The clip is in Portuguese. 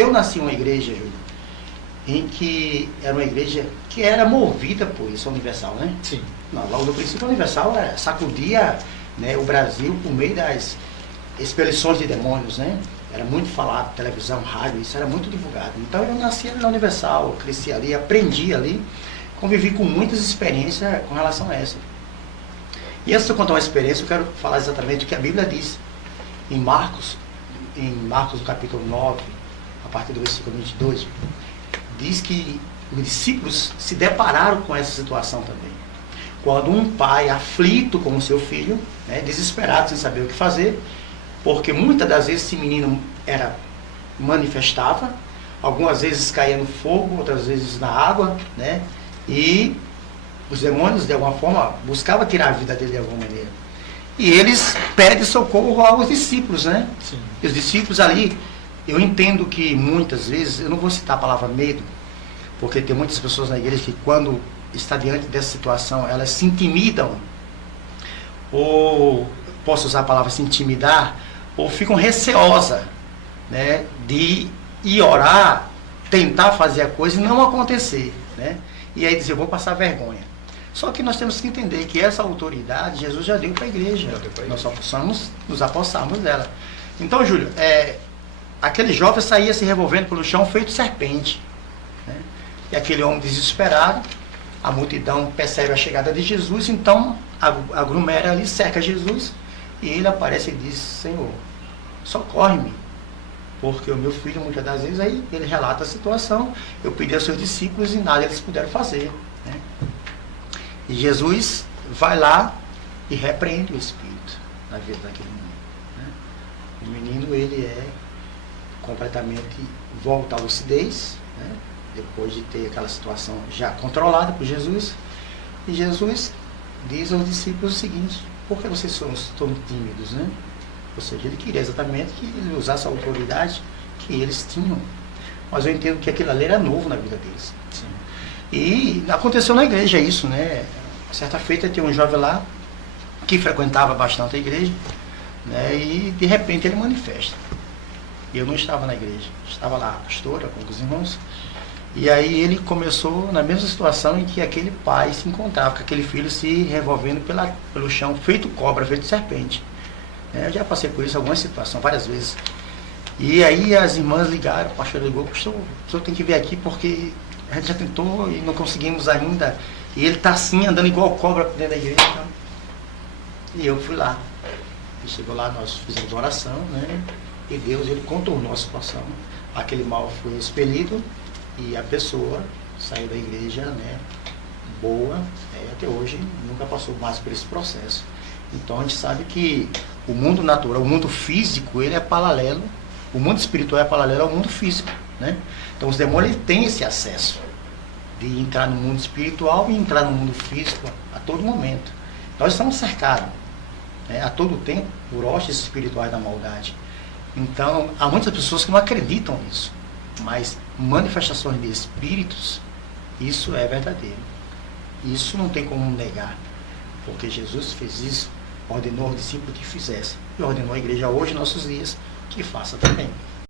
Eu nasci em uma igreja, Júlio, em que era uma igreja que era movida por isso, Universal, né? Sim. Não, logo no princípio, a Universal sacudia, né, o Brasil por meio das expelições de demônios, né? Era muito falado, televisão, rádio, isso era muito divulgado. Então eu nasci na Universal, cresci ali, aprendi ali, convivi com muitas experiências com relação a essa. E antes de eu contar uma experiência, eu quero falar exatamente o que a Bíblia diz em Marcos no capítulo 9, a partir do versículo 22, diz que os discípulos se depararam com essa situação também. Quando um pai aflito com o seu filho, né, desesperado, sem saber o que fazer, porque muitas das vezes esse menino manifestava, algumas vezes caía no fogo, outras vezes na água, né, e os demônios, de alguma forma, buscavam tirar a vida dele de alguma maneira. E eles pedem socorro aos discípulos, né? Sim. E os discípulos ali, eu entendo que muitas vezes, eu não vou citar a palavra medo, porque tem muitas pessoas na igreja que quando está diante dessa situação, elas se intimidam, ou posso usar a palavra se intimidar, ou ficam receosas, né, de ir orar, tentar fazer a coisa e não acontecer, né? E aí dizer, eu vou passar vergonha. Só que nós temos que entender que essa autoridade Jesus já deu para a igreja. Nós só precisamos nos apossarmos dela. Então, Júlio, aquele jovem saía se revolvendo pelo chão feito serpente, né? E aquele homem desesperado, a multidão percebe a chegada de Jesus, então aglomera ali, cerca Jesus, e ele aparece e diz, Senhor, socorre-me, porque o meu filho, muitas das vezes, aí ele relata a situação, eu pedi aos seus discípulos e nada eles puderam fazer, né? E Jesus vai lá e repreende o espírito na vida daquele menino, né? O menino, ele é completamente volta à lucidez, né? Depois de ter aquela situação já controlada por Jesus, e Jesus diz aos discípulos o seguinte, por que vocês são tão tímidos, né? Ou seja, ele queria exatamente que ele usasse a autoridade que eles tinham. Mas eu entendo que aquilo ali era novo na vida deles. Sim. E aconteceu na igreja isso, né? Certa feita tinha um jovem lá que frequentava bastante a igreja, né? E de repente ele manifesta. E eu não estava na igreja, estava lá a pastora com os irmãos. E aí ele começou na mesma situação em que aquele pai se encontrava, com aquele filho se revolvendo pelo chão, feito cobra, feito serpente. Eu já passei por isso em algumas situações, várias vezes. E aí as irmãs ligaram, o pastor ligou, o senhor tem que vir aqui porque a gente já tentou e não conseguimos ainda. E ele está assim, andando igual cobra dentro da igreja. Então. E eu fui lá. E chegou lá, nós fizemos oração, né? E Deus, ele contornou a situação. Aquele mal foi expelido e a pessoa saiu da igreja, né? Boa, até hoje nunca passou mais por esse processo. Então a gente sabe que o mundo natural, o mundo físico, ele é paralelo, o mundo espiritual é paralelo ao mundo físico, né? Então os demônios têm esse acesso de entrar no mundo espiritual e entrar no mundo físico a todo momento. Nós estamos cercados, né, a todo tempo por hostes espirituais da maldade. Então há muitas pessoas que não acreditam nisso, mas manifestações de espíritos, isso é verdadeiro. Isso não tem como negar, porque Jesus fez isso, ordenou aos discípulos que fizessem, e ordenou à igreja hoje, nossos dias, que faça também.